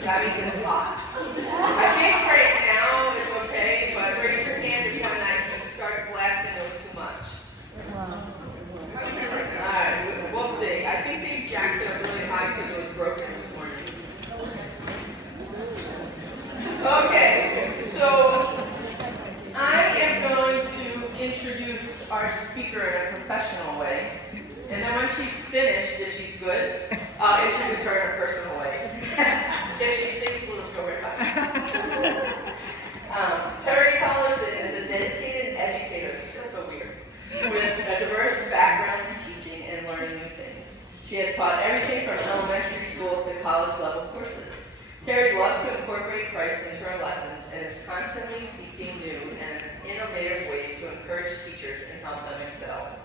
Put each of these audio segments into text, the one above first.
That means it's hot. I think right now it's okay, but raise your hand if when I can start blasting those too much. Alright, we'll see. I think they jacked it up really high because it was broken this morning. Okay, so I am going to introduce our speaker in a professional way. And then when she's finished, if she's good, I'll introduce her in a personal way. If she stinks, we'll just go right back. Terry Collison is a dedicated educator, this feels so weird, with a diverse background in teaching and learning new things. She has taught everything from elementary school to college level courses. Terry loves to incorporate Christ into her lessons and is constantly seeking new and innovative ways to encourage teachers and help them excel.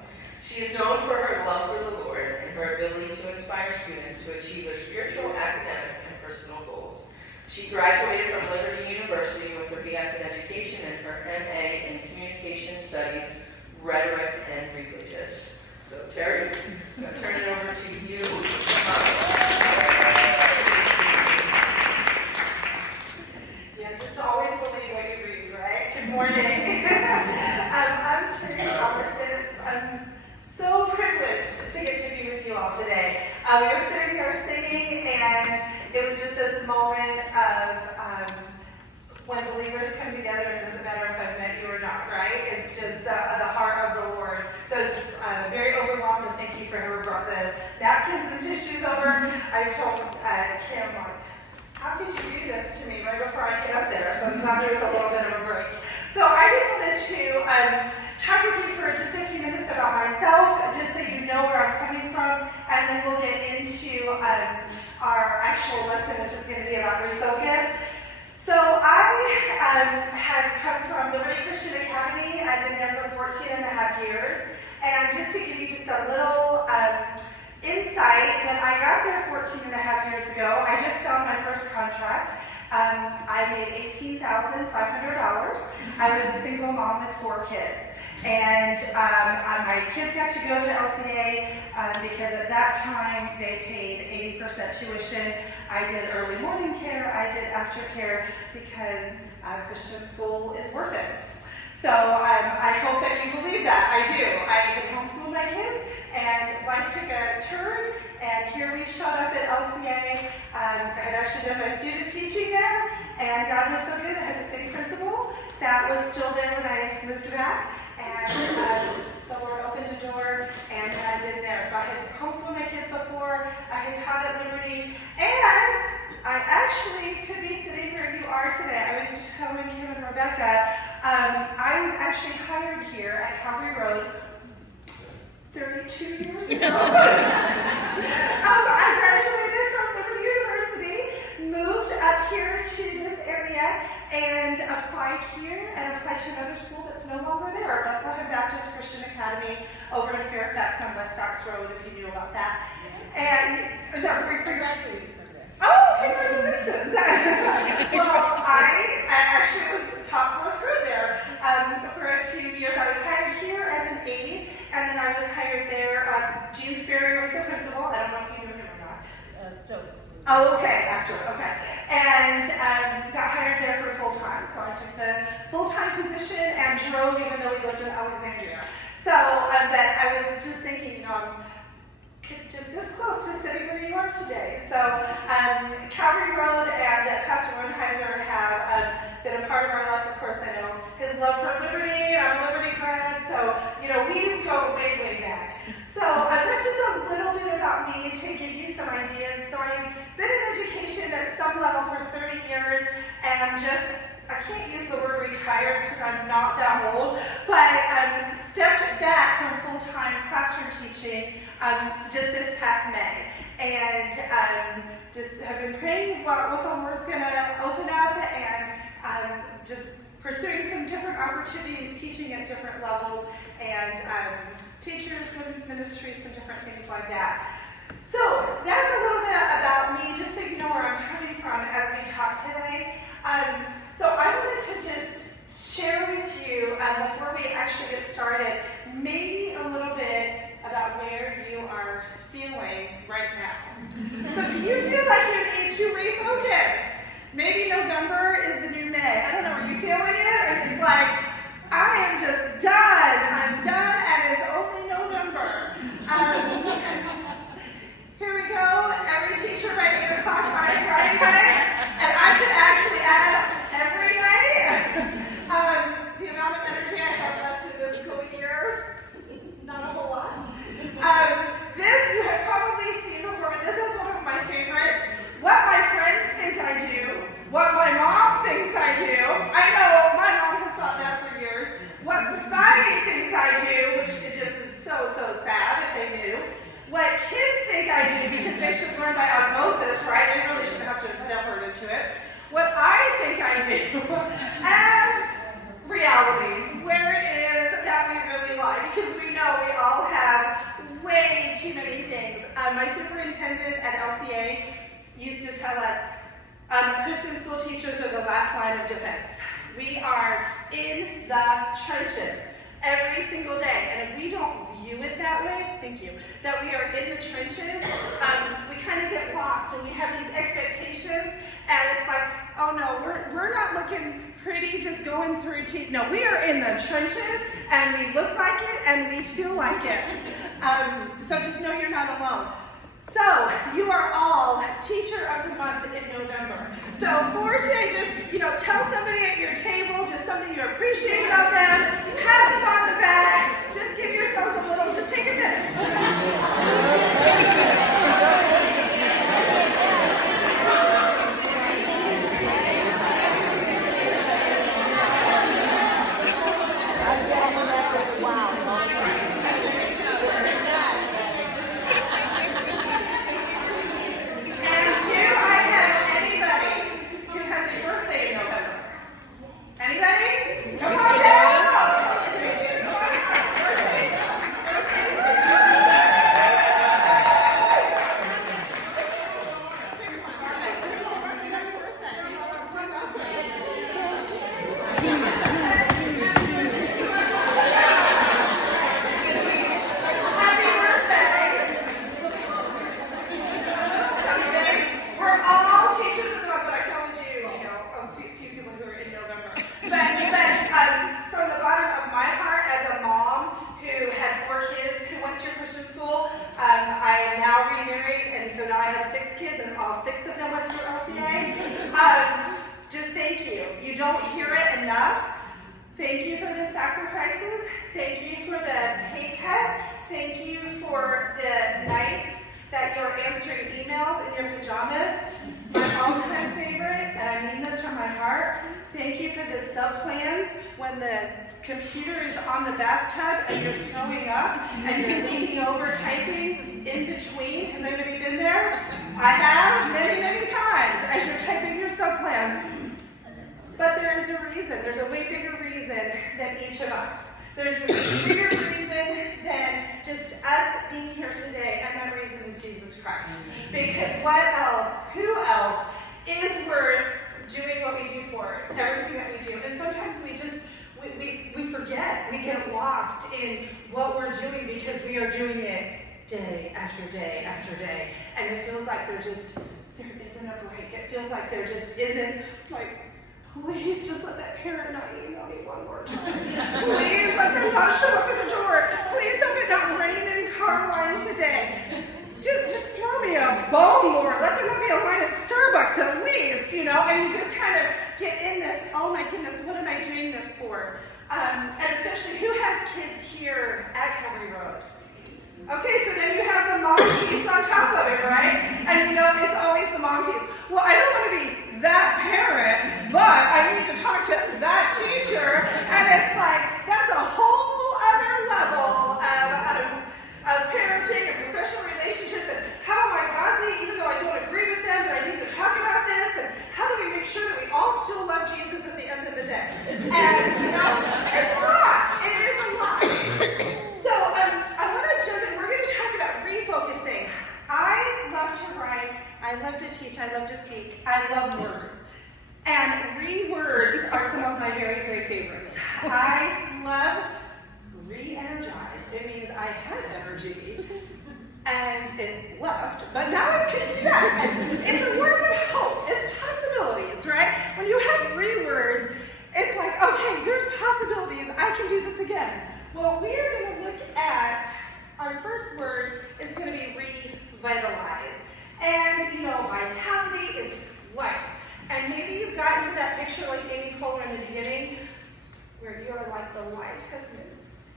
She is known for her love for the Lord and her ability to inspire students to achieve their spiritual, academic, and personal goals. She graduated from Liberty University with her BS in Education and her MA in Communication Studies, Rhetoric, and Religious. So, Terry, I'm going to turn it over to you. Yeah, just always believe what you read, right? Good morning. I'm Terry Collison. I'm so privileged to get to be with you all today. We were sitting there singing, and it was just this moment of when believers come together. It doesn't matter if I've met you or not, right? It's just the heart of the Lord. So it's very overwhelmed, and thank you for whoever brought the napkins and tissues over. I told Kim, like, how could you do this to me right before I get up there? So it's not there's a little bit of a break. So I just wanted to talk with you for just a few minutes about myself, just so you know where I'm coming from, and then we'll get into our actual lesson, which is going to be about refocus. So I have come from Liberty Christian Academy. I've been there for 14 and a half years. And just to give you just a little insight, when I got there 14 and a half years ago, I just found my first contract. I made $18,500. I was a single mom with 4 kids. And my kids got to go to LCA because at that time they paid 80% tuition. I did early morning care, I did aftercare because Christian school is worth it. So I hope that you believe that. I do. I can homeschool my kids, and life took a turn, and here we showed up at LCA. I had actually done my student teaching there, and God was so good. I had the same principal that was still there when I moved back, and the Lord opened a door, and I've been there. So I had homeschooled my kids before, I had taught at Liberty, and I actually could be sitting where you are today. I was just telling Kim and Rebecca, I was actually hired here at Calvary Road 32 years ago. I graduated from Liberty University, moved up here to this area, and applied here, and applied to another school that's no longer there, Bethlehem Baptist Christian Academy over in Fairfax on West Ox Road, if you knew about that. And is that where you graduated from there? Oh, congratulations! Well, I actually was top 4th grade there for a few years. I was hired here as an aide, and then I was hired there. Gene Sperry was the principal. I don't know if you knew him or not. Stokes. Oh, okay, after, okay. And got hired there for full-time. So I took the full-time position and drove, even though we lived in Alexandria. So, but I was just thinking, I'm just this close to sitting where you are today. So, Calvary Road and Pastor Wunheiser have been a part of our life. Of course, I know his love for Liberty. I'm a Liberty grad, so, we go way, way back. So, that's just a little bit about me to give you some ideas. So, I've been in education at some level for 30 years, and I can't use the word retired because I'm not that old, but stepped back from full-time classroom teaching just this past May. And just have been praying what the Lord's going to open up, and just pursuing some different opportunities, teaching at different levels, and teachers, women's ministry, some different things like that. So that's a little bit about me, just so you know where I'm coming from as we talk today. So I wanted to just share with you, before we actually get started, maybe a little bit about where you are feeling right now. So do you feel like you're need to refocus. Maybe November is the new May. I don't know, are you feeling it? Or it's like, I am just done. I'm done and it's only November. Here we go, every teacher by 8 o'clock on a Friday night. And I could actually add every night. The amount of energy I have left in this school year, not a whole lot. This you have probably seen before, but this is one of my favorites. What my friends think I do, what my mom thinks I do. I know my mom has thought that for years. What society thinks I do, which it just is so sad if they knew. What kids think I do, because they should learn by osmosis, right? They really shouldn't have to put effort into it. What I think I do, and reality, where it is that we really lie, because we know we all have way too many things. My superintendent at LCA used to tell us, Christian school teachers are the last line of defense. We are in the trenches every single day, and if we don't view it that way, thank you, that we are in the trenches, we kind of get lost, and we have these expectations, and it's like, oh no, we're not looking pretty just going through no, we are in the trenches, and we look like it, and we feel like it. So just know you're not alone. So, you are all Teacher of the Month in November. So for today, just, tell somebody at your table just something you appreciate about them, pat them on the back, just give yourselves a little, just take a minute. Just thank you. You don't hear it enough. Thank you for the sacrifices. Thank you for the pay cut. Thank you for the nights that you're answering emails in your pajamas. My all-time favorite, and I mean this from my heart, thank you for the sub-plans when the computer is on the bathtub and you're throwing up and you're leaning over typing in between. Has anybody been there? I have many, many times as you're typing your sub-plans. But there is a reason. There's a way bigger reason than each of us. There's a bigger reason than just us being here today, and that reason is Jesus Christ. Because what else, who else is worth doing what we do for, everything that we do? And sometimes we forget, we get lost in what we're doing because we are doing it day after day after day. And it feels like there isn't a break. It feels like there just isn't, like, please just let that parent not email me one more time. Please let them not show up at the door. Please have it not rain in Carline today. Just throw me a bone, Lord. Let there not be a line at Starbucks at least, and you just kind of get in this, oh my goodness, what am I doing this for? And especially, who has kids here at Calvary Road? Okay, so then you have the mom piece on top of it, right? And it's always the mom piece. Well, I don't want to be that parent, but I need to talk to that teacher. And it's like, that's a whole other level of parenting and professional relationships. And how am I godly, even though I don't agree with them, but I need to talk about this? And how do we make sure that we all still love Jesus at the end of the day? And, it's a lot. It is a lot. So I want to jump in. We're going to talk about refocusing. I love to write. I love to teach. I love to speak. I love words. And re-words are some of my very, very favorites. I love re-energized. It means I had energy. and it left, but now it can be back. It's a word of hope. It's possibilities, right? When you have 3 words, it's like, okay, there's possibilities. I can do this again. Well, we are going to look at, our first word is going to be revitalize. And, vitality is life. And maybe you've gotten to that picture like Amy Poehler in the beginning, where you are like, the life has been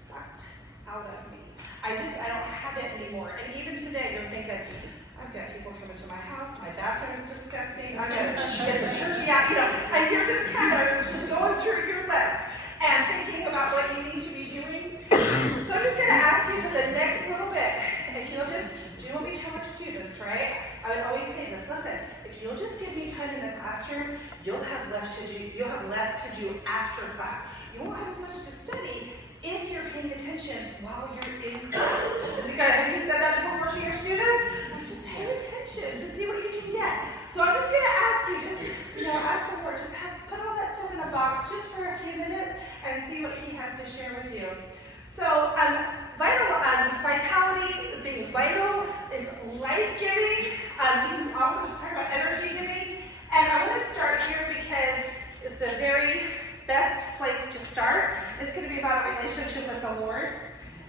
sucked out of me. I don't have it anymore. And even today, you're thinking, I've got people coming to my house, my bathroom is disgusting, I'm going to get the turkey out, and you're just kind of just going through your list and thinking about what you need to be doing. So I'm just going to ask you for the next little bit, if you'll just do what we tell our students, right? I would always say this, listen, if you'll just give me time in the classroom, you'll have less to do after class. You won't have as much to study if you're paying attention while you're in class. Have you said that before to your students? Just pay attention, just see what you can get. So I'm just going to ask you, ask the Lord, put all that stuff in a box just for a few minutes and see what He has to share with you. So vitality, being vital, is life-giving. We can also just talk about energy-giving. And I want to start here because it's the very best place to start. It's going to be about a relationship with the Lord.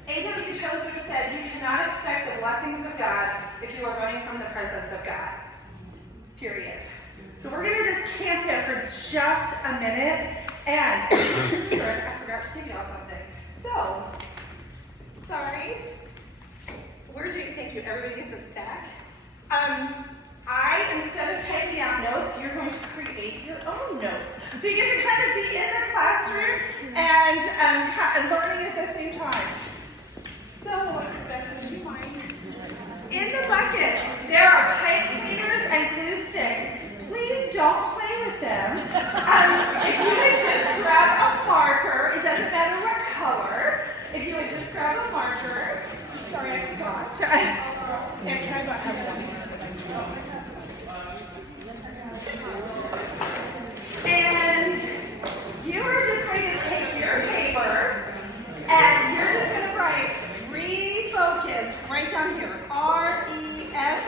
A.W. Tozer said, you cannot expect the blessings of God if you are running from the presence of God. Period. So we're going to just camp there for just a minute. And I forgot to give y'all something. So, sorry. Thank you. Everybody gets a stack. Instead of typing out notes, you're going to create your own notes. So you get to kind of be in the classroom and learning at the same time. So, Beth, do you mind? In the buckets, there are pipe cleaners and glue sticks. Please don't play with them. If you would just grab a marker, it doesn't matter what color. If you would just grab a marker. Sorry, I forgot. Can I not have one? And you are just going to take your paper and you're just going to write refocus right down here. R-E-F-O-C-U-S.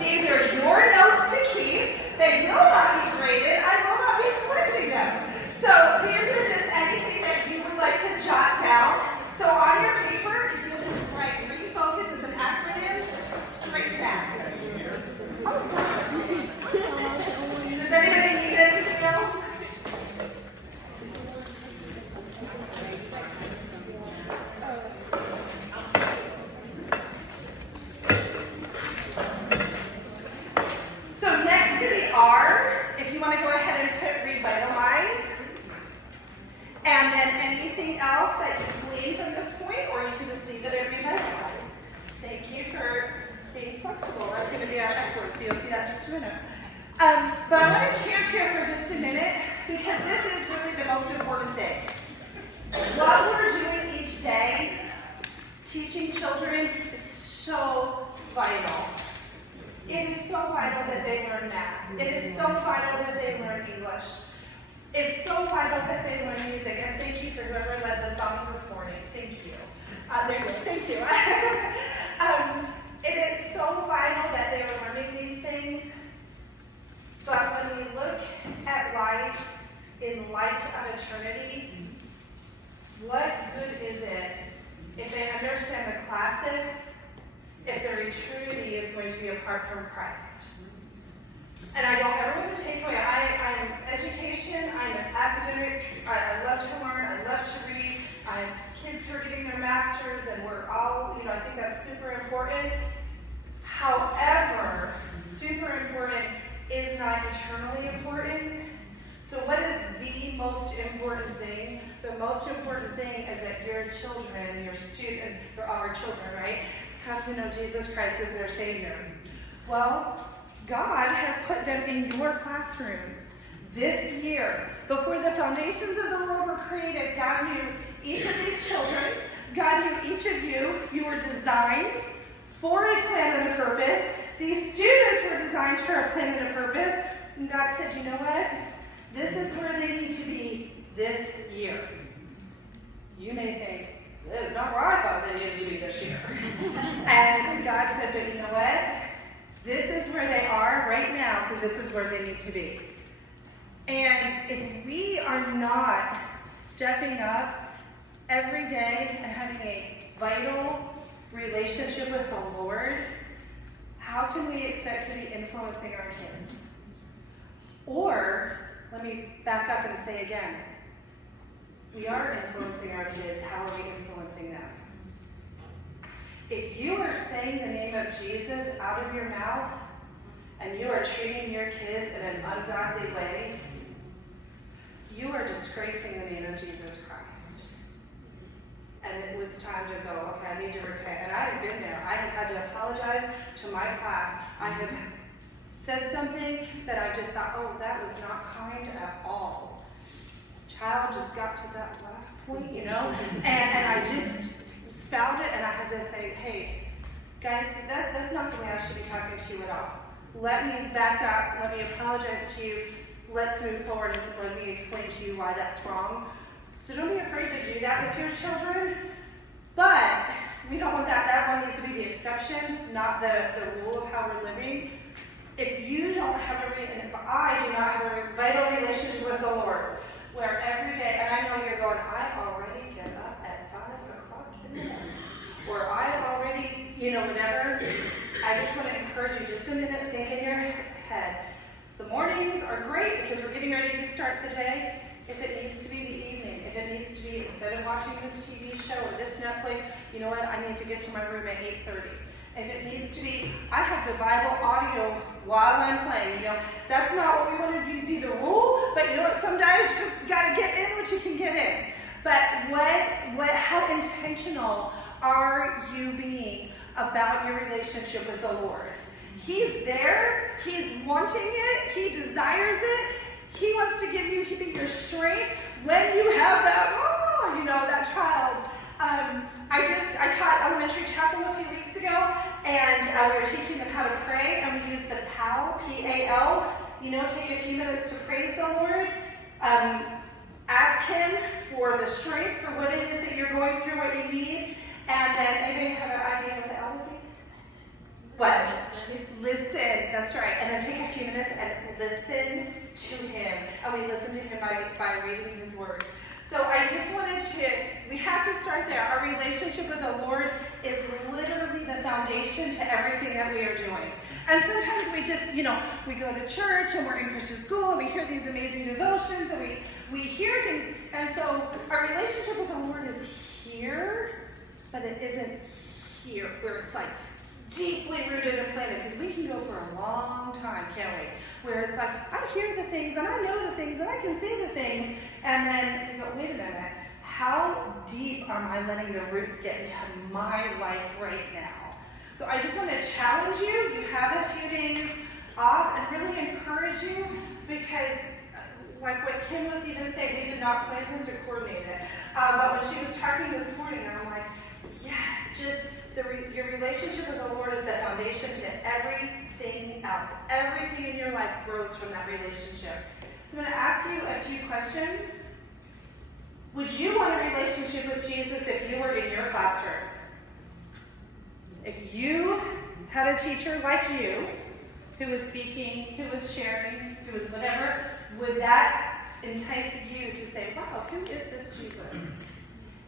These are your notes to keep. They will not be graded. I will not be collecting them. So these are just anything that you would like to jot down. So on your paper, if you'll just write refocus as an acronym, straight back. Does anybody need anything else? So next to the R, if you want to go ahead and put revitalize, and then anything else that you glean from this point, or you can just leave it at revitalize. Thank you for being flexible. That's going to be our F word, so you'll see that in just a minute. But I want to camp here for just a minute, because this is really the most important thing. What we're doing each day, teaching children, is so vital. It is so vital that they learn math. It is so vital that they learn English. It's so vital that they learn music. And thank you for whoever led the songs this morning. Thank you. Thank you. It is so vital that they are learning these things. But when we look at life in light of eternity, what good is it if they understand the classics, if their eternity is going to be apart from Christ? And I don't ever want to take away, I'm education, I'm an academic, I love to learn, I love to read, I have kids who are getting their masters, and we're all, I think that's super important. However, super important is not eternally important. So what is the most important thing? The most important thing is that your children, your students, or our children, right, come to know Jesus Christ as their Savior. Well, God has put them in your classrooms this year. Before the foundations of the world were created, God knew each of these children. God knew each of you. You were designed for a plan and a purpose. These students were designed for a plan and a purpose. And God said, you know what? This is where they need to be this year. You may think, this is not where I thought they needed to be this year. And God said, but you know what? This is where they are right now, so this is where they need to be. And if we are not stepping up every day and having a vital relationship with the Lord, how can we expect to be influencing our kids? Or, let me back up and say again, we are influencing our kids. How are we influencing them? If you are saying the name of Jesus out of your mouth and you are treating your kids in an ungodly way, you are disgracing the name of Jesus Christ. And it was time to go, okay, I need to repent. And I have been there. I have had to apologize to my class. I have said something that I just thought, oh, that was not kind at all. Child just got to that last point, you know? And I just spout it, and I had to say, hey, guys, that's not the way I should be talking to you at all. Let me back up. Let me apologize to you. Let's move forward and let me explain to you why that's wrong. So don't be afraid to do that with your children. But we don't want that. That one needs to be the exception, not the rule of how we're living. If you don't have and if I do not have a vital relationship with the Lord, where every day, and I know you're going, I already get up at 5 o'clock in the morning, or I already, whatever. I just want to encourage you, just a minute, think in your head. The mornings are great because we're getting ready to start the day. If it needs to be the evening, if it needs to be, instead of watching this TV show or this Netflix, you know what, I need to get to my room at 8:30. If it needs to be, I have the Bible audio while I'm playing, That's not what we want to be the rule, but you know what, sometimes you just got to get in what you can get in. But how intentional are you being about your relationship with the Lord? He's there, He's wanting it, He desires it. He wants to give you, He be your strength when you have that, that child. I taught elementary chapel a few weeks ago, and we were teaching them how to pray, and we used the PAL, P-A-L, take a few minutes to praise the Lord. Ask Him for the strength for what it is that you're going through, what you need, and then maybe have an idea what the L would be. What? Listen, that's right. And then take a few minutes and listen to Him. And we listen to Him by reading His Word. So I just wanted we have to start there. Our relationship with the Lord is literally the foundation to everything that we are doing. And sometimes we just, we go to church and we're in Christian school and we hear these amazing devotions and we hear things. And so our relationship with the Lord is here, but it isn't here where it's like deeply rooted and planted, because we can go for a long time, can't we? Where it's like, I hear the things, and I know the things, and I can say the things, and then we go, wait a minute, how deep am I letting the roots get into my life right now? So I just want to challenge you. You have a few days off, and really encourage you, because like what Kim was even saying, we did not plan this or coordinate it, but when she was talking this morning, I'm like, yes, just your relationship with the Lord is the foundation to everything else. Everything in your life grows from that relationship. So I'm going to ask you a few questions. Would you want a relationship with Jesus if you were in your classroom? If you had a teacher like you, who was speaking, who was sharing, who was whatever, would that entice you to say, wow, who is this Jesus?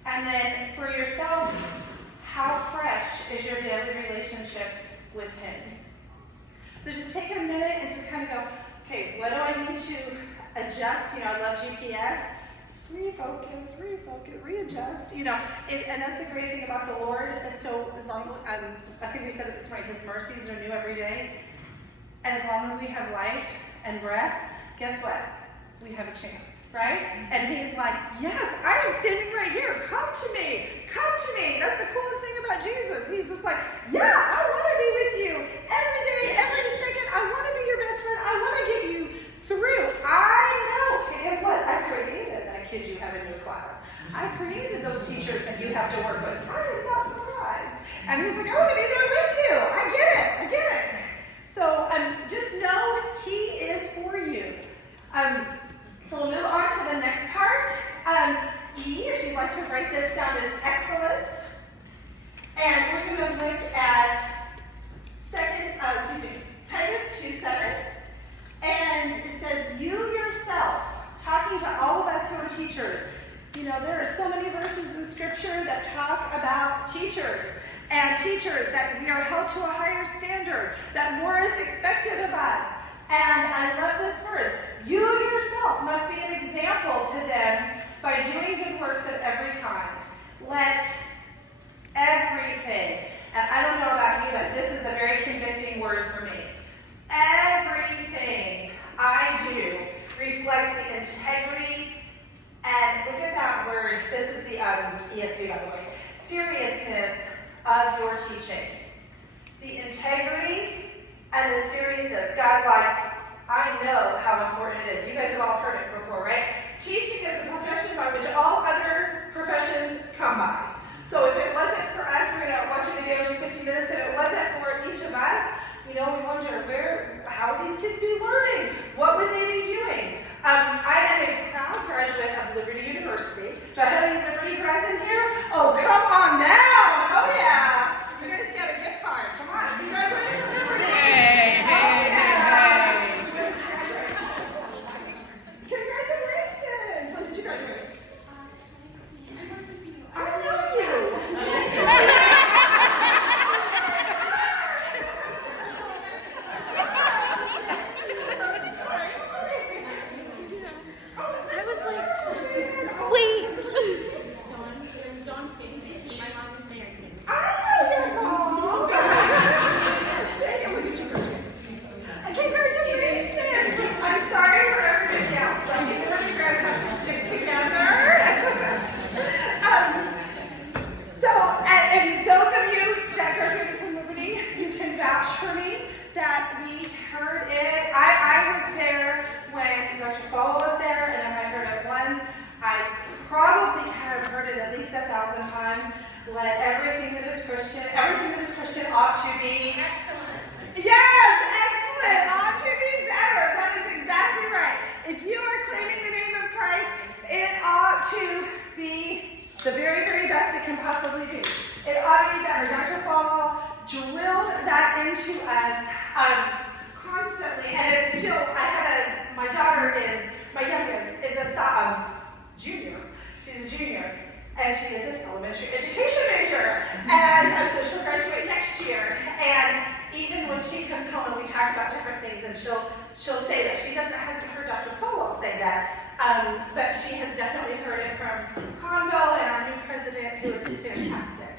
And then for yourself, how fresh is your daily relationship with Him? So just take a minute and just kind of go, okay, what do I need to adjust? I love GPS. Refocus, readjust. And that's the great thing about the Lord. So as long as, I think we said it this morning, His mercies are new every day. And as long as we have life and breath, guess what? We have a chance. Right? And He's like, yes, I am standing right here. Come to me. Come to me. That's the coolest thing about Jesus. He's just like, yeah, I want to be with you every day, every second. I want to be your best friend. I want to get you through. I know. Okay, guess what? I created that kid you have in your class. I created those teachers that you have to work with. I am not surprised. And He's like, I want to be there with you. I get it. So just know He is for you. So we'll move on to the next part. E, if you'd like to write this down, is excellence. And we're going to look at Titus 2:7. And it says, you yourself, talking to all of us who are teachers. You know, there are so many verses in Scripture that talk about teachers. And teachers, that we are held to a higher standard, that more is expected of us. And I love this verse. You yourself must be an example to them by doing good works of every kind. Let everything, and I don't know about you, but this is a very convicting word for me. Everything I do reflects the integrity, and look at that word, this is the ESV, by the way, seriousness of your teaching. The integrity and the seriousness. God's like, I know how important it is. You guys have all heard it before, right? Teaching is the profession by which all other professions come by. So if it wasn't for us, we're going to watch a video in just a few minutes. If it wasn't for each of us, you know, we wonder, how would these kids be learning? What would they be doing? I am a proud graduate of Liberty University. Do I have any Liberty grads in here? Oh, come on down. Oh, yeah. You guys get a gift card. Come on. You graduated from Liberty. Hey, hey, hey. Congratulations. When did you graduate? I know you. I was like, wait. My mom is married. I know your mom. When did you graduate? Congratulations. I'm sorry for everybody else. Like, you guys have to stick together. And those of you that graduated from Liberty, you can vouch for me that we heard it. I was there when Dr. Fall was there, and then I heard it once. I probably have heard it at least 1,000 times. Let everything that is Christian ought to be excellent. Yes, excellent. Ought to be better. That is exactly right. If you are claiming the name of Christ, it ought to be the very, very best it can possibly be. It ought to be better. Dr. Fall drilled that into us constantly, and it's still, my youngest is a junior. She's a junior, and she is an elementary education major, and so she'll graduate next year. And even when she comes home and we talk about different things, and she'll say that she hasn't heard Dr. Falwell say that, but she has definitely heard it from Convo and our new president, who is fantastic.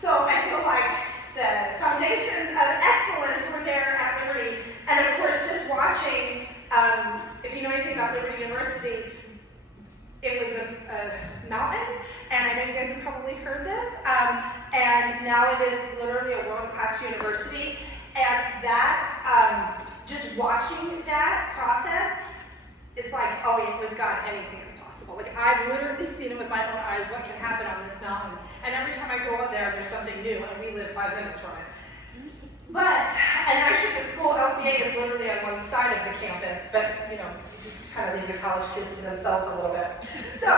So I feel like the foundations of excellence were there at Liberty, and of course, just watching. If you know anything about Liberty University, it was a mountain, and I know you guys have probably heard this, and now it is literally a world-class university, and that, just watching that process, it's like, oh yeah, with God, anything is possible. Like, I've literally seen it with my own eyes, what can happen on this mountain, and every time I go up there, there's something new, and we live 5 minutes from it. But, and actually the school, LCA, is literally on one side of the campus, but, you know, you just kind of leave the college kids to themselves a little bit. So,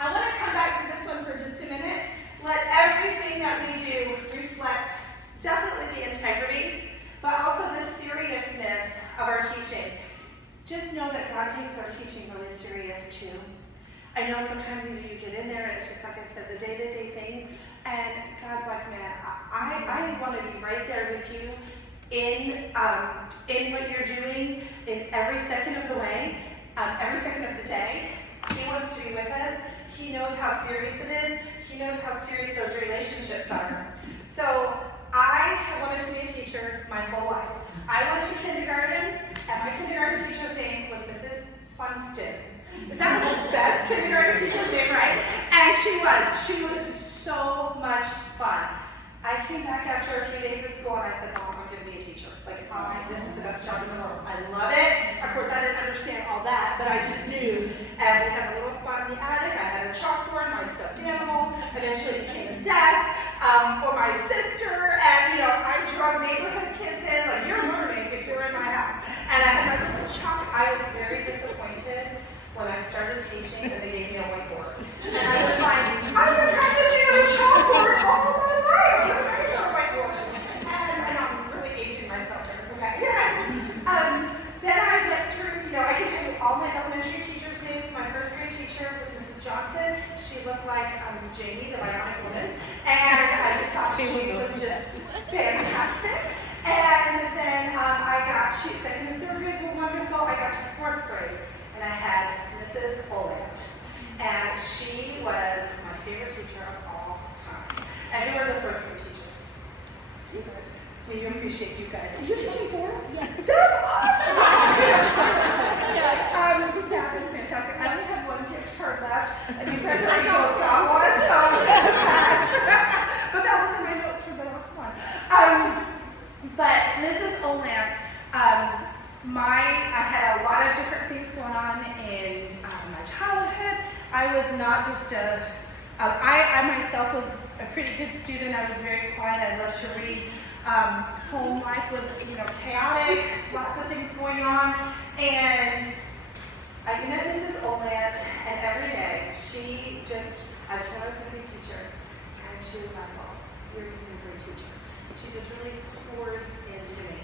I want to come back to this one for just a minute. Let everything that we do reflect definitely the integrity, but also the seriousness of our teaching. Just know that God takes our teaching really serious, too. I know sometimes you get in there and it's just like I said, the day-to-day things, and God's like, man, I want to be right there with you in what you're doing in every second of the way, every second of the day. He wants to be with us. He knows how serious it is. He knows how serious those relationships are. So I have wanted to be a teacher my whole life. I went to kindergarten, and my kindergarten teacher's name was Mrs. Funston. Is that the best kindergarten teacher's name, right? And she was so much fun. I came back after a few days of school and I said, Mom, I'm going to be a teacher. Like, this is the best job in the world. I love it. Of course, I didn't understand all that, but I just knew. And we had a little spot in the attic. I had a chalkboard, my stuffed animals. Eventually became a desk, or my sister. And, you know, I drug neighborhood kids in. Like, you're learning if you're in my house. And I had my little chalk. I was very disappointed when I started teaching and they gave me a whiteboard. And I was like, I've been practicing on a chalkboard all my life. I was ready for a whiteboard. And I'm really aging myself here. Okay. Then I went through, I can tell you all my elementary teachers' names. My first grade teacher was Mrs. Johnson. She looked like Jamie, the Bionic Woman. And I just thought she was just fantastic. And then second and third grade were wonderful. I got to fourth grade, and I had Mrs. Olant. And she was my favorite teacher of all time. And who are the first grade teachers? You guys. We appreciate you guys. Are you teaching fourth? Yes. That's awesome! That is fantastic. I only have one gift card left, and you guys already both got one, so but that was in my notes for the last one. But Mrs. Olant, I had a lot of different things going on in my childhood. I was not just I myself was a pretty good student. I was very quiet. I loved to read. Home life was, chaotic, lots of things going on, and I met Mrs. Olant, and every day I told her I was going to be a teacher, and she was like, "Oh, you're going to be a great teacher." And she just really poured into me,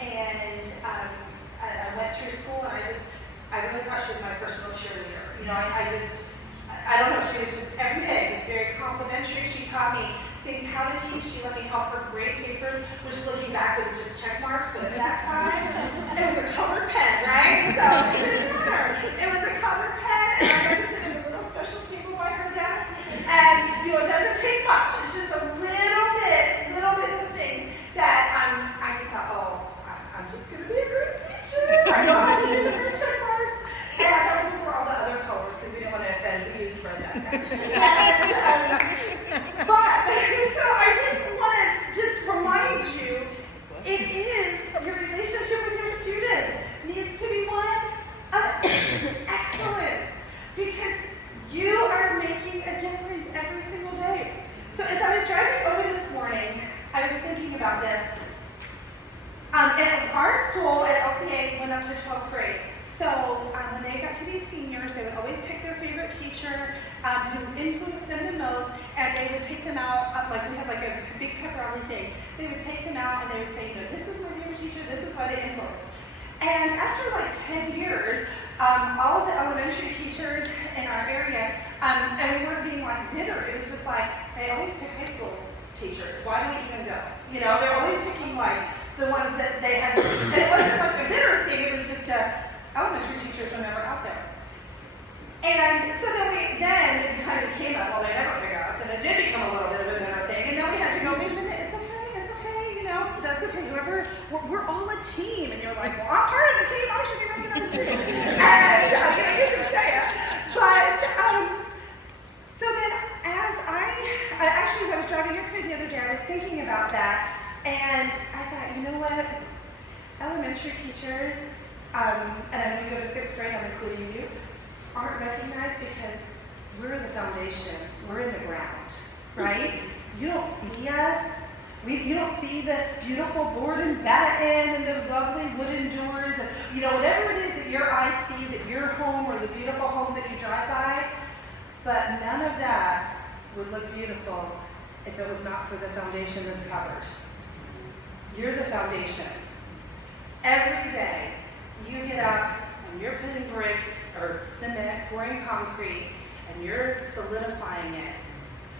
and I went through school, and I really thought she was my personal cheerleader. I don't know, she was just every day, just very complimentary. She taught me things how to teach. She let me help her grade papers, which looking back was just check marks, but at that time, it was a colored pen, right? So it didn't matter. It was a colored pen, and I got to sit at a little special table by her desk. And, it doesn't take much. It's just a little bits of things that I just thought, I'm just going to be a great teacher. I know how to do the great check marks. And that was before all the other colors, because we didn't want to offend. We used red back then. But, so I just want to remind you, it is your relationship with your students needs to be one of excellence, because you are making a difference every single day. So as I was driving over this morning, I was thinking about this. And our school at LCA went up to 12th grade. So when they got to be seniors, they would always pick their favorite teacher who influenced them the most, and they would take them out, we had a big pepperoni thing. They would take them out and they would say, this is my favorite teacher, this is why they influenced. And after 10 years, all of the elementary teachers in our area, and we weren't being bitter, it was just they always pick high school teachers. Why do we even go? They're always picking the ones that they had, and it wasn't a bitter thing, it was just elementary teachers were never out there. And so then it kind of became they never pick us, and it did become a little bit of a bitter thing, and then we had to go, wait a minute, it's okay, that's okay, we're all a team, and you're like, well, I'm part of the team, I should be recognized too. And, you can say it. But, so then as I was driving up here the other day, I was thinking about that, and I thought, you know what, elementary teachers, and when you go to 6th grade, I'm including you, aren't recognized because we're the foundation, we're in the ground, right? You don't see us. You don't see the beautiful board and batten and the lovely wooden doors, and whatever it is that your eye sees at your home or the beautiful homes that you drive by. But none of that would look beautiful if it was not for the foundation that's covered. You're the foundation. Every day, you get up and you're putting brick or cement, pouring concrete, and you're solidifying it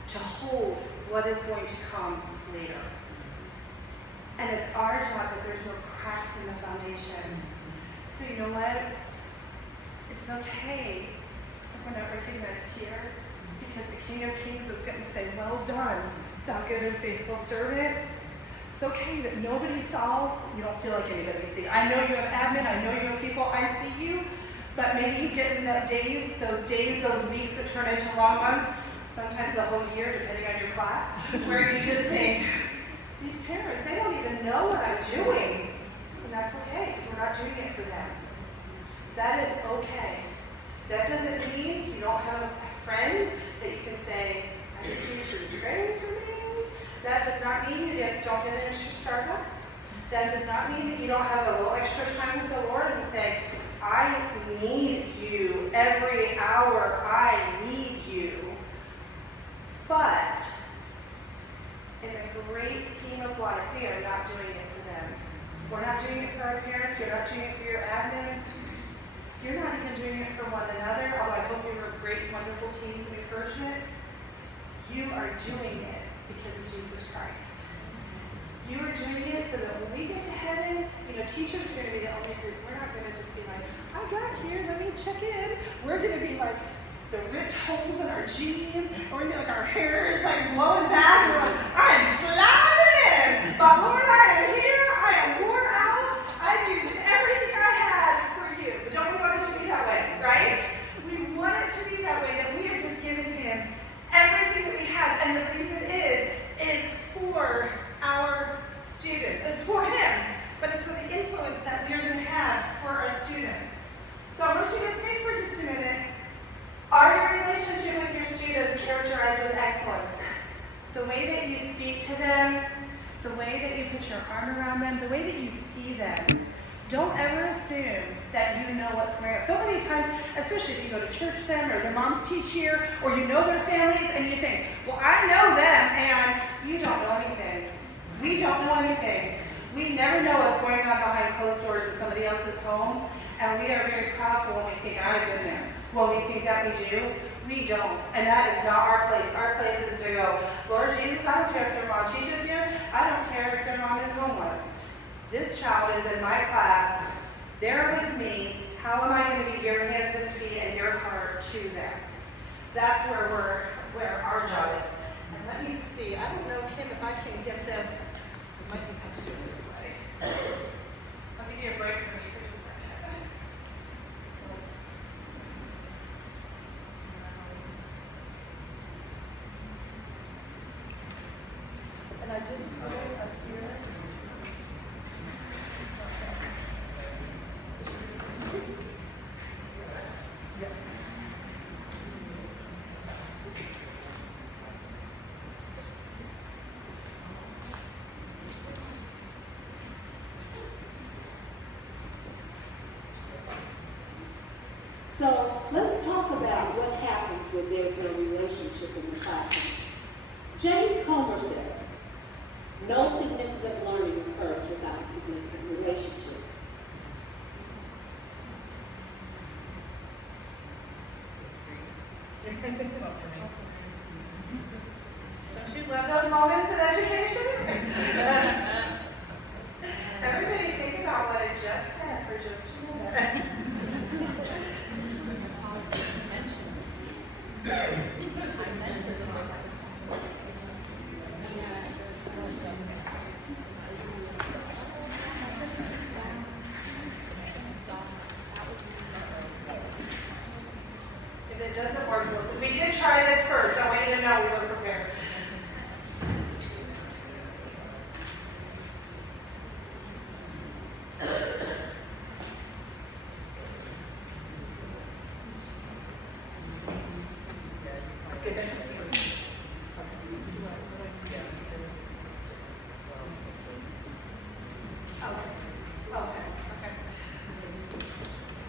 to hold what is going to come later. And it's our job that there's no cracks in the foundation. So you know what? It's okay if we're not recognized here, because the King of Kings is going to say, well done, thou good and faithful servant. It's okay that nobody saw, you don't feel like anybody sees. I know you have admin, I know you have people, I see you, but maybe you get in those weeks that turn into long months, sometimes a whole year, depending on your class, where you just think, these parents, they don't even know what I'm doing. And that's okay, because we're not doing it for them. That is okay. That doesn't mean you don't have a friend that you can say, I think you should pray for me. That does not mean you don't get an extra Starbucks. That does not mean that you don't have a little extra time with the Lord and say, I need you every great scheme of life, we are not doing it for them. We're not doing it for our parents. You're not doing it for your admin. You're not even doing it for one another, although I hope you were great, wonderful teams of encouragement. You are doing it because of Jesus Christ. You are doing it so that when we get to heaven, teachers are going to be the only group. We're not going to just be like, I got here, let me check in. We're going to be like the ripped holes in our jeans, and we're going to be like our hair is like blowing back, and we're like, I'm sliding in. But Lord, I am here, I am worn out, I've used everything I had for you. But don't we want it to be that way, right? We want it to be that way, that we have just given him everything that we have, and the reason is for our students. It's for him, but it's for the influence that we're going to have for our students. So I want you to think for just a minute, are your relationship with your students characterized with excellence? The way that you speak to them, the way that you put your arm around them, the way that you see them. Don't ever assume that you know what's going on. So many times, especially if you go to church with them, or their moms teach here, or you know their families, and you think, well, I know them, and you don't know anything. We don't know anything. We never know what's going on behind closed doors in somebody else's home, and we are very proudful when we think, I've been there. When we think that we do, we don't. And that is not our place. Our place is to go, Lord Jesus, I don't care if their mom teaches here. I don't care if their mom is homeless. This child is in my class. They're with me. How am I going to be your hands and feet and your heart to them? That's where our job is. And let me see. I don't know, Kim, if I can get this. I might just have to do it this way. I'll give you a break from you. And I didn't put it up here. Yes. So let's talk about what happens when there's no relationship in the classroom. James Comer says, no significant learning occurs without a significant relationship. Don't you love those moments in education? Everybody think about what I just said for just a minute. If it doesn't work, we did try this first. I want you to know we were prepared.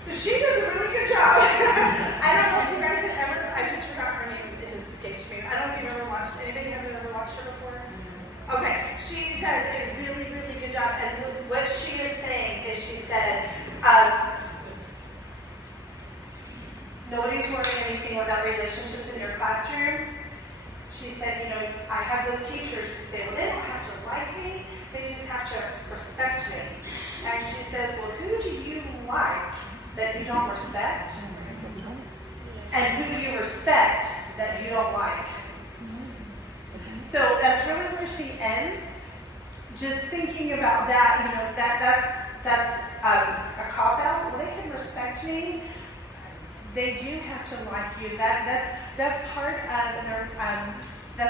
So she does a really good job. I don't know if you guys have ever, I just forgot her name, it just escaped me. I don't know if you've ever watched, anybody have ever watched her before? Okay, she does a really, really good job. And what she is saying is she said, nobody's learning anything without relationships in your classroom. She said, I have those teachers who say, well, they don't have to like me, they just have to respect me. And she says, well, who do you like that you don't respect? And who do you respect that you don't like? So that's really where she ends. Just thinking about that, that's a cop-out. Well, they can respect me. They do have to like you. That's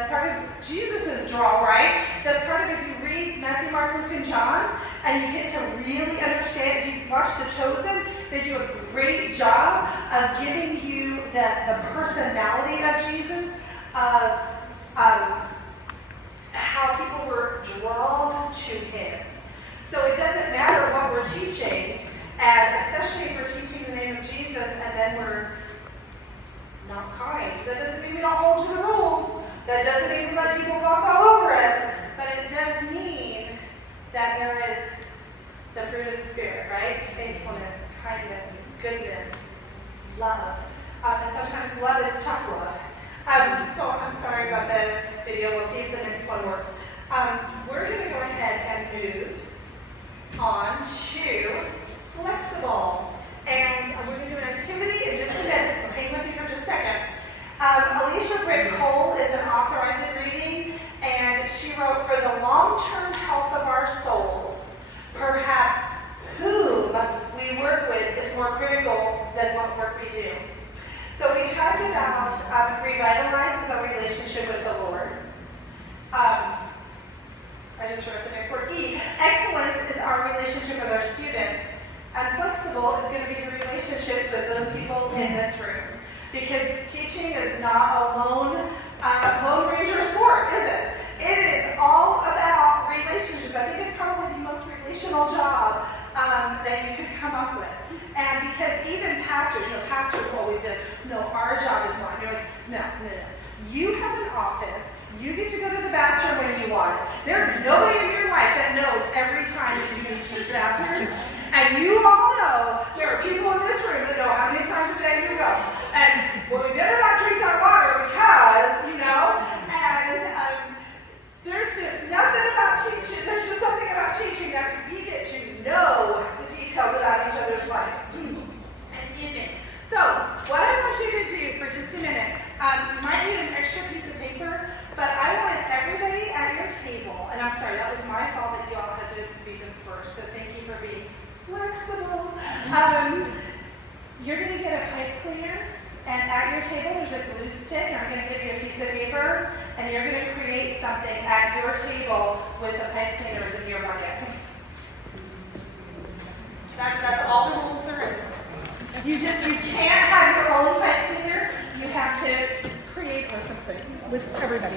part of Jesus' draw, right? That's part of, if you read Matthew, Mark, Luke, and John, and you get to really understand. If you've watched The Chosen, they do a great job of giving you the personality of Jesus, of how people were drawn to him. So it doesn't matter what we're teaching, and especially if we're teaching the name of Jesus and then we're not kind. That doesn't mean we don't hold to the rules. That doesn't mean we let people walk all over us. But Spirit, right? Faithfulness, kindness, goodness, love. And sometimes love is tough love. So I'm sorry about the video. We'll see if the next one works. We're going to go ahead and move on to flexible. And we're going to do an activity in just a minute, so hang with me for just a second. Alicia Britt Cole is an author I've been reading, and she wrote, "For the long-term health of our souls, perhaps whom we work with is more critical than what work we do." So we talked about revitalize our relationship with the Lord. I just wrote the next word, E. Excellence is our relationship with our students. And flexible is going to be the relationships with those people in this room. Because teaching is not a lone ranger sport, is it? It is all about relationships. I think it's probably the most relational job that you could come up with. And because even pastors, pastors always say, no, our job is not. You're like, no. You have an office. You get to go to the bathroom when you want. There is nobody in your life that knows every time that you need to use the bathroom. And you all know there are people in this room that know how many times a day you go. And well, we better not drink that water because, and there's just nothing about teaching. There's just something about teaching that we get to know the details about each other's life. Excuse me. So, what I want you to do for just a minute, you might need an extra piece of paper, but I want everybody at your table, and I'm sorry, that was my fault that you all had to be dispersed, so thank you for being flexible. You're going to get a pipe cleaner, and at your table there's a glue stick, and I'm going to give you a piece of paper, and you're going to create something at your table with the pipe cleaners in your bucket. That's all the rules there is. You can't have your own pipe cleaner. You have to create or something with everybody.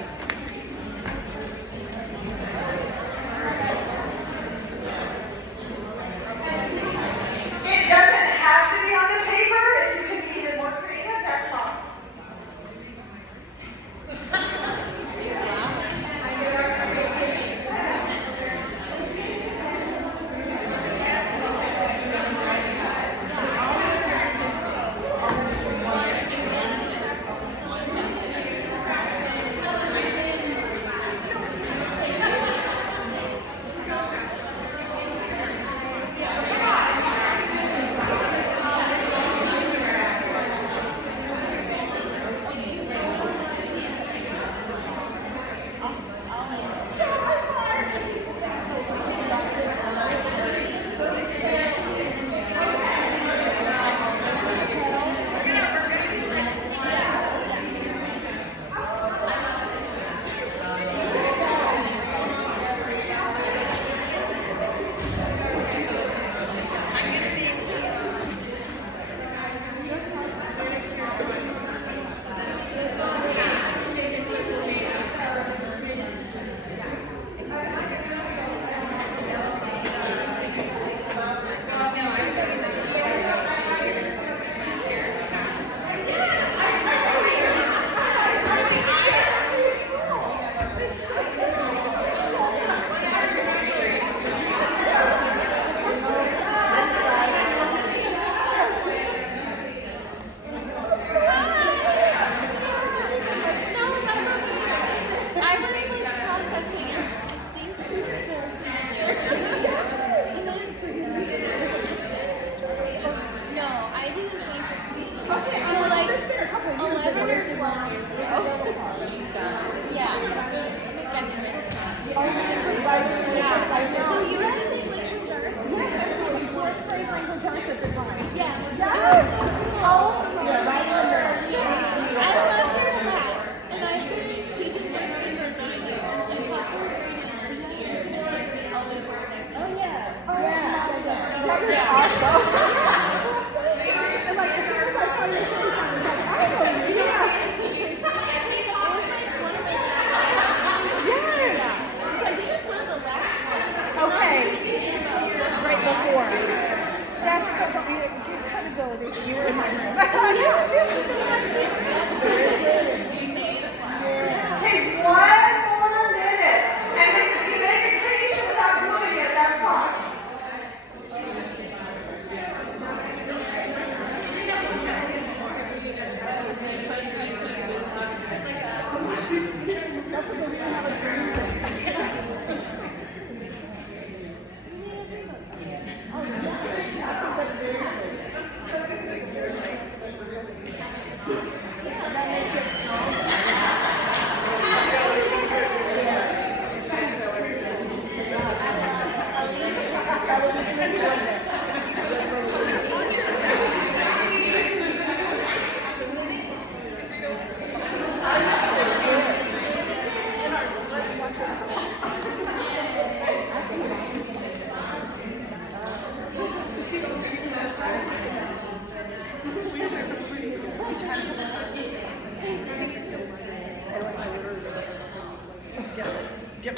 It doesn't have to be on the paper. If you can be even more creative, that's fine. Get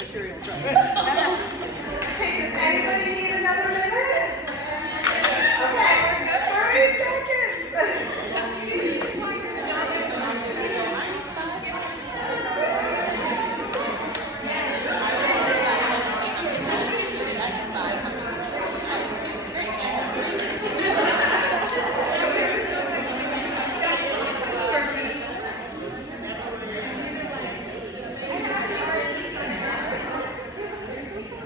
materials right. Okay, does anybody need another minute? Okay, 30 seconds.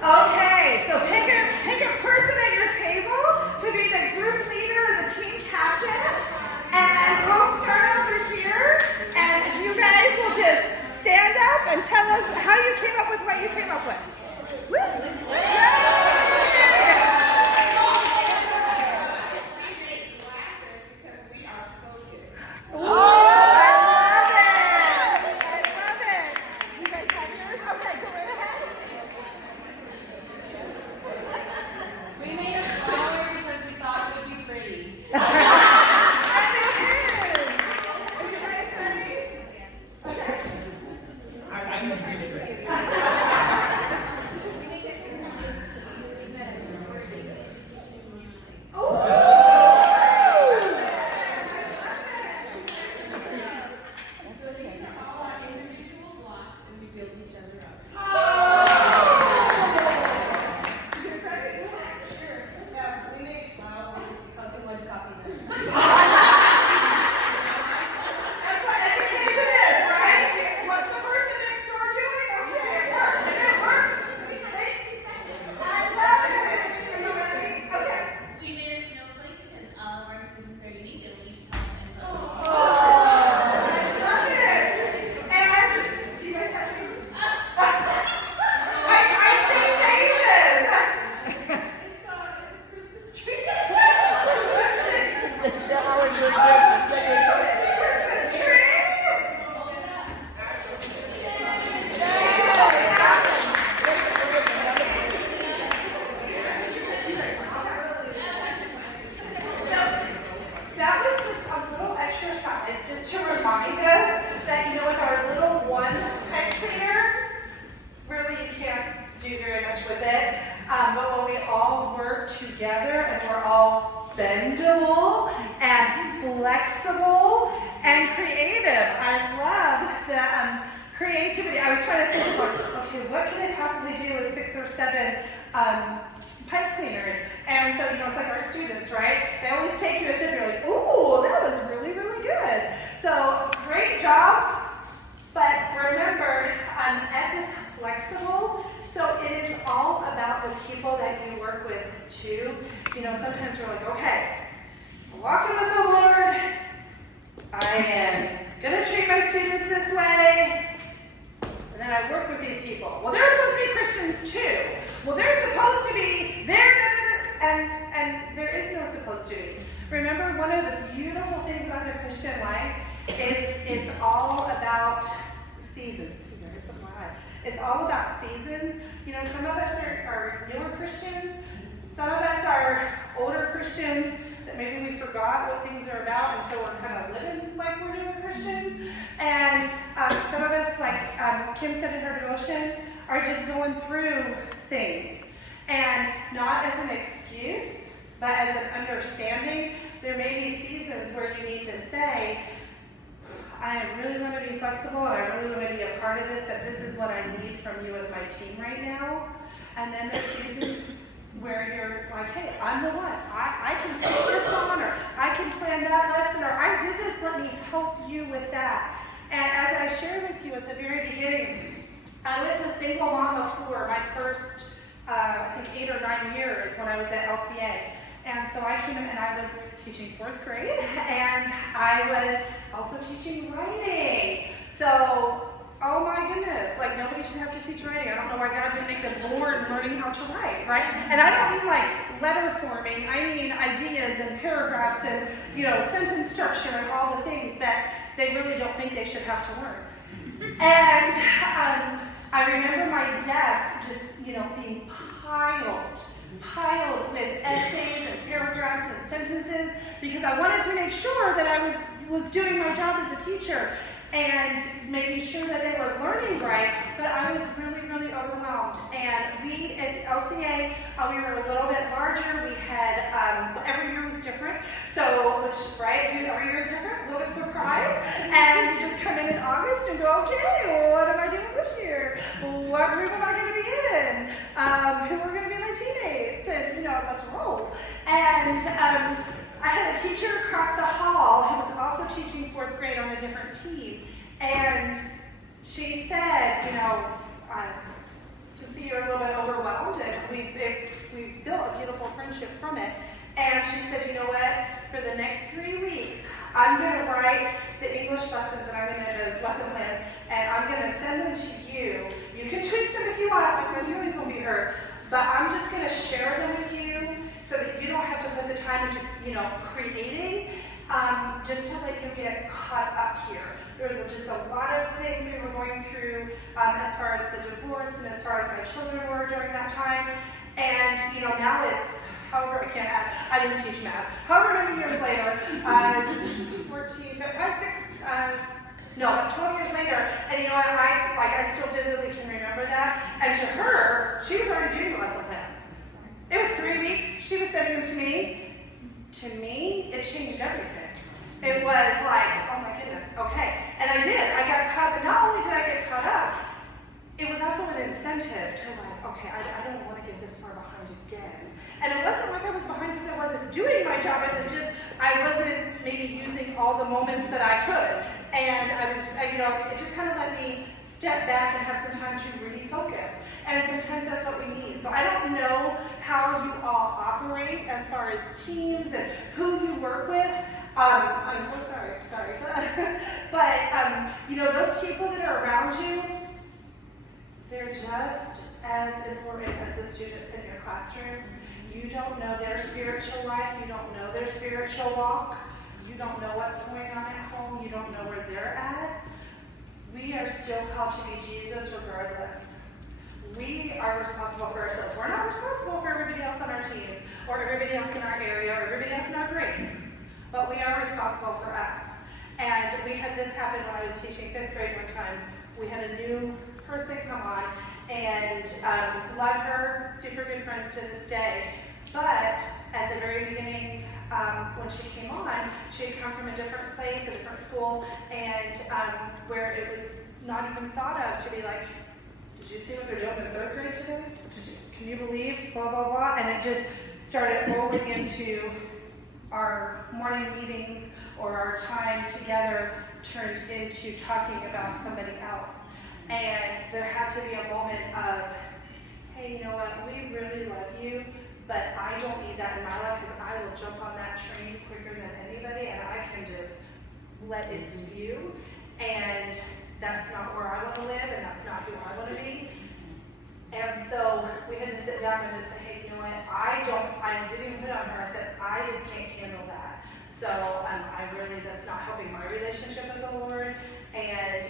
Okay, so pick a person at your table to be the group leader or the team captain. And we'll start over here. And you guys will just stand up and tell us how you came up with what you came up with. Woo! Oh, I love it! I love it! You guys have yours? Okay, go right ahead. We made a flower because we thought it would be pretty. And it is! Are you guys ready? Okay. I need to do it. That's what education is, right? What's the person next door doing? Okay, it worked. And it works. I love it. Are you ready? Okay. We made a snowflake because all of our students are unique and we each have an Oh, I love it. And do you guys have any? I see faces. It's a Christmas tree. Christmas tree. That was just a little exercise just to remind us that, with our little one pipe cleaner, really you can't do very much with it. But when we all work together and we're all bendable and flexible and creative. I love the creativity. I was trying to think, okay, what can I possibly do with 6 or 7 pipe cleaners? And so, it's like our students, right? They always take you a sip, you're like, ooh, that was really, really good. So, great job. But remember, F is flexible, so it is all about the people that you work with too. Sometimes we're like, okay, I'm walking with the Lord. I am going to treat my students this way. And then I work with these people. Well, they're supposed to be Christians too. Well, they're supposed to be there, and there is no supposed to be. Remember, one of the beautiful things about the Christian life is it's all about seasons. It's all about seasons. Some of us are newer Christians. Some of us are older Christians that maybe we forgot what things are about, and so we're kind of living like we're newer Christians. And some of us, like Kim said in her devotion, are just going through things. And not as an excuse, but as an understanding. There may be seasons where you need to say, I really want to be flexible, and I really want to be a part of this, but this is what I need from you as my team right now. And then there's seasons where you're like, hey, I'm the one. I can take this on, or I can plan that lesson, or I did this, let me help you with that. And as I shared with you at the very beginning, I was a single mom for my first, I think 8 or 9 years when I was at LCA. And so I came in and I was teaching 4th grade, and I was also teaching writing. So, oh my goodness, like nobody should have to teach writing. I don't know why God didn't make them born learning how to write, right? And I don't mean like letter forming, I mean ideas and paragraphs and, sentence structure and all the things that they really don't think they should have to learn. And I remember my desk just, being piled with essays and paragraphs sentences because I wanted to make sure that I was doing my job as a teacher and making sure that they were learning right, but I was really, really overwhelmed. And we at LCA, we were a little bit larger. We had, every year was different. So, every year is different, a little bit surprised. And you just come in August and go, okay, well, what am I doing this year? What group am I going to be in? Who are going to be my teammates? And, let's roll. And I had a teacher across the hall who was also teaching 4th grade on a different team. And she said, I can see you're a little bit overwhelmed, and we built a beautiful friendship from it. And she said, you know what, for the next 3 weeks, I'm going to write the English lessons and I'm going to lesson plans, and I'm going to send them to you. You can tweak them if you want, but your feelings won't be hurt. But I'm just going to share them with you so that you don't have to put the time into, creating, just to let you get caught up here. There was just a lot of things we were going through as far as the divorce and as far as my children were during that time. And, now it's, however, I didn't teach math. However many years later, 12 years later, and I still vividly can remember that. And to her, she was already doing the lesson plans. It was 3 weeks. She was sending them to me. To me, it changed everything. It was like, oh my goodness, okay. And I did. I got caught, but not only did I get caught up, it was also an incentive to okay, I don't want to get this far behind again. And it wasn't like I was behind because I wasn't doing my job. It was just, I wasn't maybe using all the moments that I could. And it just kind of let me step back and have some time to really focus. And sometimes that's what we need. So I don't know how you all operate as far as teams and who you work with. I'm so sorry. But, those people that are around you, they're just as important as the students in your classroom. You don't know their spiritual life. You don't know their spiritual walk. You don't know what's going on at home. You don't know where they're at. We are still called to be Jesus regardless. We are responsible for ourselves. We're not responsible for everybody else on our team or everybody else in our area or everybody else in our grade. But we are responsible for us. And we had this happen when I was teaching 5th grade one time. We had a new person come on, and love her, super good friends to this day. But at the very beginning, when she came on, she had come from a different place, a different school, and where it was not even thought of to be like, did you see what they're doing in 3rd grade today? Can you believe? Blah, blah, blah. And it just started rolling into our morning meetings, or our time together turned into talking about somebody else. And there had to be a moment of, hey, you know what, we really love you, but I don't need that in my life because I will jump on that train quicker than anybody, and I can just let it spew. And that's not where I want to live, and that's not who I want to be. And so we had to sit down and just say, hey, you know what, I didn't even put it on her. I said, I just can't handle that. So that's not helping my relationship with the Lord. And,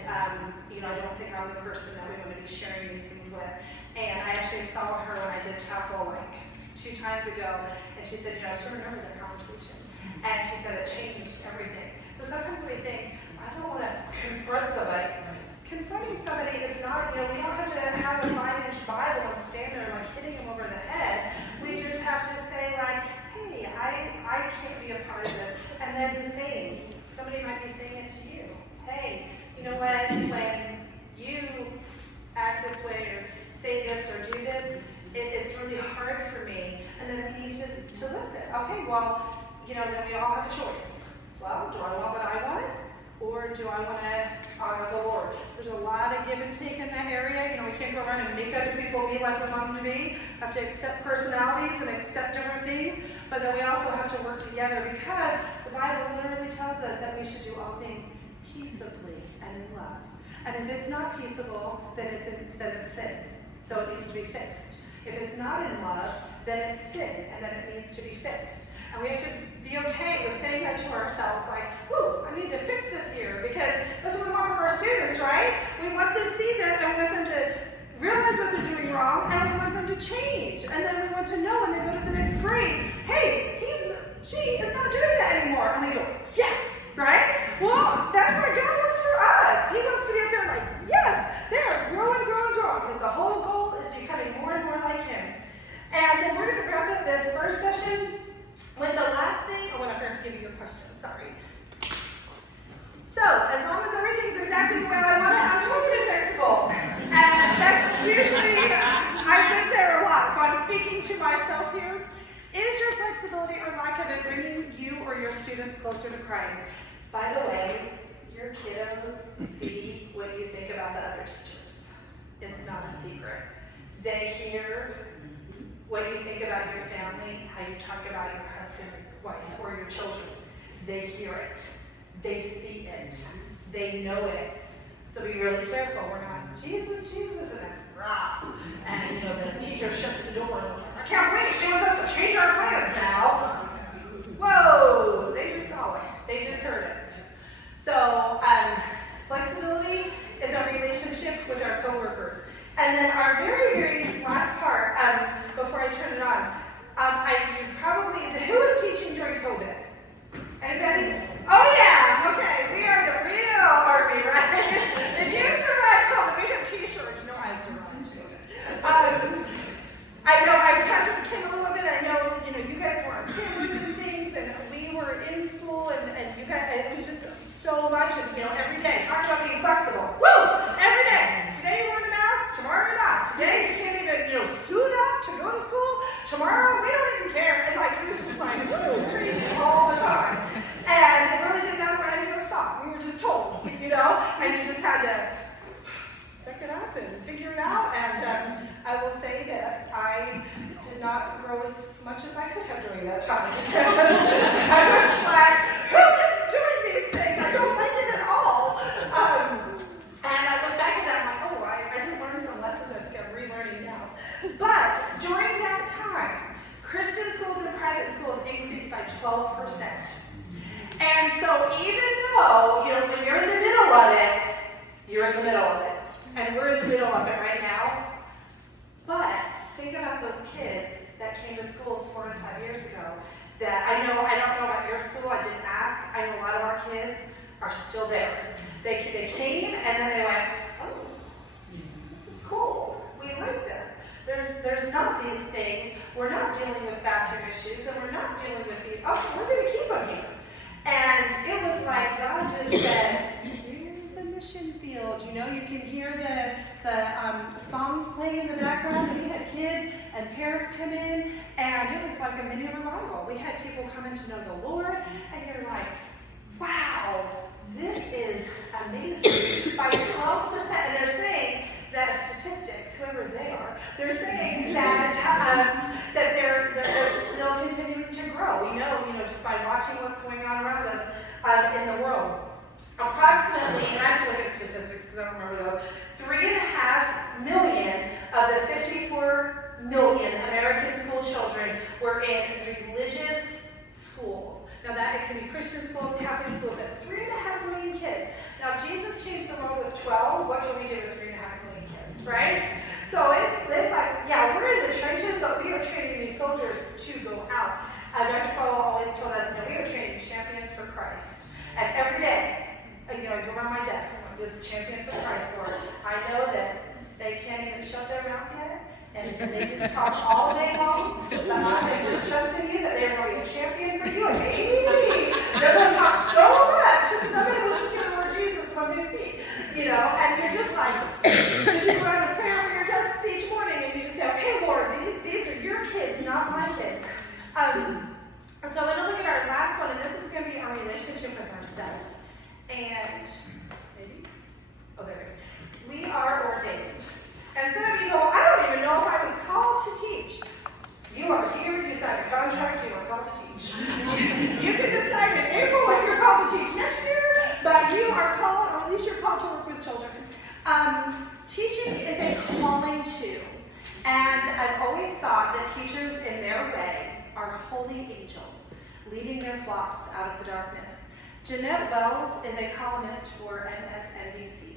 I don't think I'm the person that we want to be sharing these things with. And I actually saw her when I did chapel 2 times ago. And she said, I still remember that conversation. And she said it changed everything. So sometimes we think, I don't want to confront somebody. Confronting somebody is not, we don't have to have a 5-inch Bible and stand there hitting them over the head. We just have to say hey, I can't be a part of this. And then the same, somebody might be saying it to you. Hey, you know what, when you act this way or say this or do this, it's really hard for me. And then we need to listen. Okay, well, then we all have a choice. Well, do I want what I want? Or do I want to honor the Lord? There's a lot of give and take in that area. We can't go around and make other people be like we want them to be. We have to accept personalities and accept different things. But then we also have to work together because the Bible literally tells us that we should do all things peaceably and in love. And if it's not peaceable, then it's sin. So it needs to be fixed. If it's not in love, then it's sin, and then it needs to be fixed. And we have to be okay with saying that to ourselves, whoo, I need to fix this here, because that's what we want from our students, right? We want to see them, and we want them to realize what they're doing wrong, and we want them to change. And then we want to know when they go to the next grade, hey, she give you your questions. Sorry. So, as long as everything's exactly the way I want it, I'm totally flexible. And that's usually, I've been there a lot, so I'm speaking to myself here. Is your flexibility or lack of it bringing you or your students closer to Christ? By the way, your kiddos see what you think about the other teachers. It's not a secret. They hear what you think about your family, how you talk about your husband, wife, or your children. They hear it. They see it. They know it. So be really careful. We're not, Jesus, Jesus, and then, rah. And, you know, the teacher shuts the door. I can't believe she wants us to change our plans now. Whoa! They just saw it. They just heard it. So, flexibility is our relationship with our coworkers. And then our very, very last part, before I turn it on, who was teaching during COVID? Anybody? Oh yeah, okay, we are the real army, right? If you survive COVID, we have t-shirts, no I survived COVID. I know I've talked to Kim a little bit, I know, you guys were on cameras and things, and we were in school, and you guys, it was just so much, and every day, talk about being flexible. Woo! Every day. Today you're wearing a mask, tomorrow you're not. Today you can't even, suit up to go to school. Tomorrow we don't even care. And it was just like, woo, crazy all the time. And it really didn't matter where any of us thought. We were just told, and you just had to suck it up and figure it out. And I will say that I did not grow as much as I could have during that time because I was like, who is doing these things? I don't like it at all. And I look back at that and I'm like, I did learn some lessons I think I'm relearning now. But during that time, Christian schools and private schools increased by 12%. And so even though, when you're in the middle of it, you're in the middle of it. And we're in the middle of it right now. But think about those kids that came to schools 4 and 5 years ago that I don't know about your school, I didn't ask. I know a lot of our kids are still there. They came and then they went, oh, this is cool. We like this. There's not these things. We're not dealing with bathroom issues and we're not dealing with these. Okay, we're going to keep them here. And it was like God just said, here's the mission field. You can hear the songs playing in the background, and we had kids and parents come in, and it was like a mini revival. We had people coming to know the Lord, and you're like, wow, this is amazing. By 12%, and they're saying that statistics, whoever they are, they're saying that they're still continuing to grow. We know, just by watching what's going on around us in the world. Approximately, and I have to look at statistics because I don't remember those, 3.5 million of the 54 million American school children were in religious schools. Now that it can be Christian schools, Catholic schools, but 3.5 million kids. Now if Jesus changed the world with 12, what can we do with 3.5 million kids, right? So it's like, yeah, we're in the trenches, but we are training these soldiers to go out. Dr. Paul always told us, we are training champions for Christ. And every day, I go around my desk, I'm like, this is champion for Christ, Lord. I know that they can't even shut their mouth yet, and they just talk all day long, but I'm just trusting you that they're going to be a champion for you, and hey, they're going to talk so much, that somebody will just give the Lord Jesus when they speak, and you're just like, because you go around a prayer for your desks each morning, and you just say, okay, Lord, these are your kids, not my kids. So I'm going to look at our last one, and this is going to be our relationship with ourselves. And maybe, there it is. We are ordained. And some of you go, I don't even know if I was called to teach. You are here, you signed a contract, you are called to teach. You can decide in April if you're called to teach next year, but you are called, or at least you're called to work with children. Teaching is a calling too. And I've always thought that teachers in their way are holy angels, leading their flocks out of the darkness. Jeanette Wells is a columnist for MSNBC.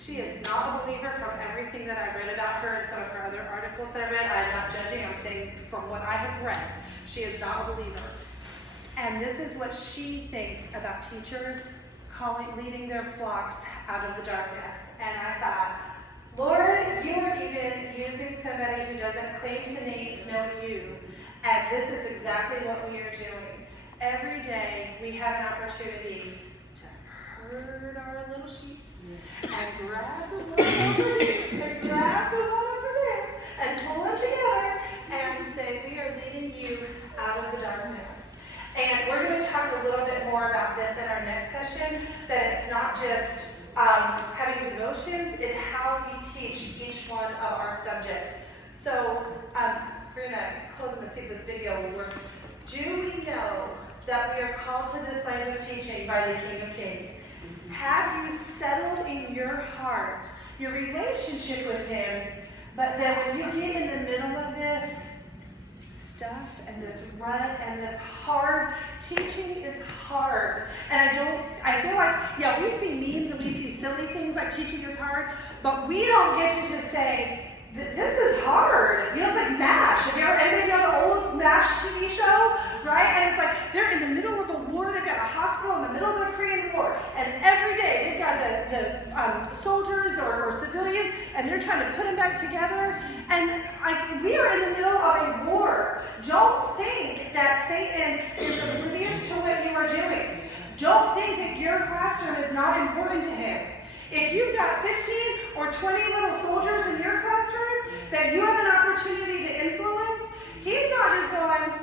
She is not a believer from everything that I read about her and some of her other articles that I read. I'm not judging, I'm saying from what I have read, she is not a believer. And this is what she thinks about teachers leading their flocks out of the darkness. And I thought, Lord, you are even using somebody who doesn't claim to know you. And this is exactly what we are doing. Every day we have an opportunity to herd our little sheep and grab the one over here and grab the one over there and pull them together and say, we are leading you out of the darkness. And we're going to talk a little bit more about this in our next session, that it's not just having devotions, it's how we teach each one of our subjects. So we're going to close and see if this video will work. Do we know that we are called to this line of teaching by the King of Kings? Have you settled in your heart your relationship with Him, but then when you get in the middle of this stuff and this rut and this hard, teaching is hard. And I feel like, yeah, we see memes and we see silly things like teaching is hard, but we don't get to just say, this is hard. You know, it's like MASH. Have you ever, anybody know the old MASH TV show? Right? And it's like, they're in the middle of a war. They've got a hospital in the middle of the Korean War. And every day, they've got the soldiers or civilians, and they're trying to put them back together. And we are in the middle of a war. Don't think that Satan is oblivious to what you are doing. Don't think that your classroom is not important to him. If you've got 15 or 20 little soldiers in your classroom that you have an opportunity to influence, he's not just going,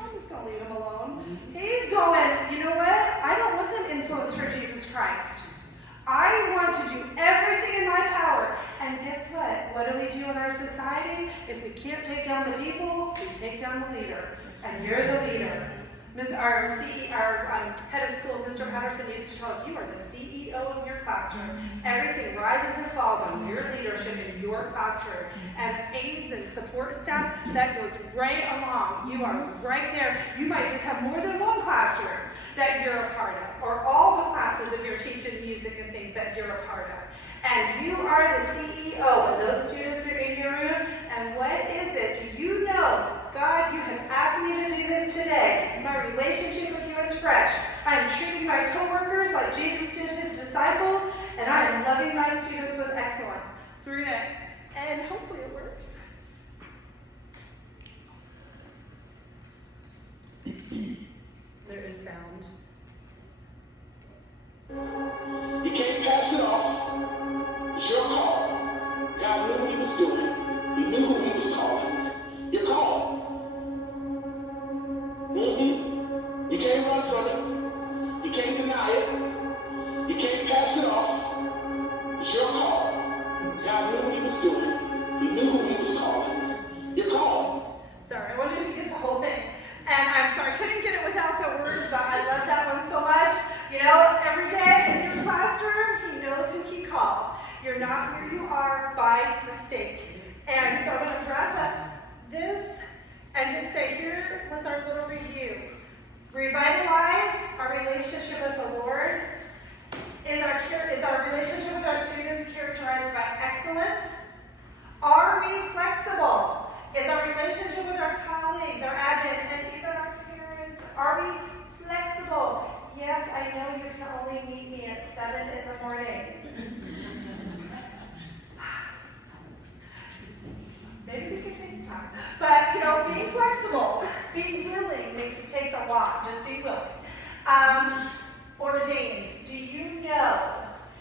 I'm just going to leave them alone. He's going, you know what? I don't want them influenced for Jesus Christ. I want to do everything in my power. And guess what? What do we do in our society? If we can't take down the people, we take down the leader. And you're the leader. Our head of schools, Mr. Patterson, used to tell us, you are the CEO of your classroom. Everything rises and falls on your leadership in your classroom. And aides and support staff, that goes right along. You are right there. You might just have more than one classroom that you're a part of, or all the classes if you're teaching music and things that you're a part of. And you are the CEO, and those students are in your room. And what is it? Do you know, God, you have asked me to do this today. My relationship with you is fresh. I am treating my coworkers like Jesus did his disciples, and I am loving my students with excellence. So we're going to, and hopefully it works. There is sound. You can't pass it off. It's your call. God knew what he was doing. He knew who he was calling. Your call. You can't run from it. You can't deny it. You can't pass it off. It's your call. God knew what he was doing. He knew who he was calling. Your call. Sorry, I wanted to get the whole thing. And I'm sorry, I couldn't get it without the words, but I love that one so much. You know, every day in your classroom, he knows who he called. You're not where you are by mistake. And so I'm going to wrap up this and just say, here was our little review. Revitalize our relationship with the Lord. Is our relationship with our students characterized by excellence? Are we flexible? Is our relationship with our colleagues, our admin, and even our parents, are we flexible? Yes, I know you can only meet me at 7 in the morning. Maybe we can FaceTime. But, you know, being flexible, being willing, it takes a lot. Just be willing. Ordained. Do you know,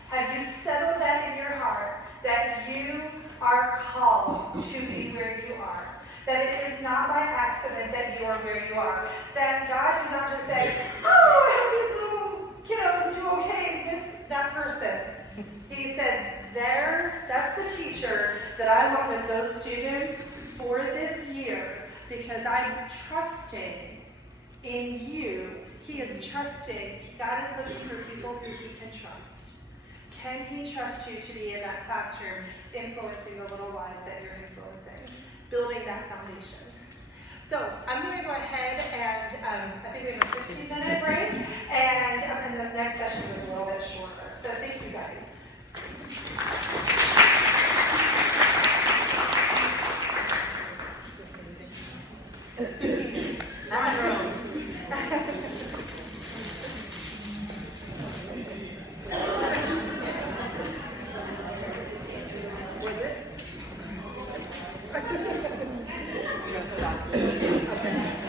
have you settled that in your heart, that you are called to be where you are? That it is not by accident that you are where you are. That God did not just say, oh, I hope these little kiddos do okay with that person. He said, that's the teacher that I want with those students for this year, because I'm trusting in you. He is trusting. God is looking for people who he can trust. Can he trust you to be in that classroom, influencing the little lives that you're influencing, building that foundation? So I'm going to go ahead and I think we have a 15-minute break, and the next session is a little bit shorter. So thank you guys. Was it? We're going to stop. Okay.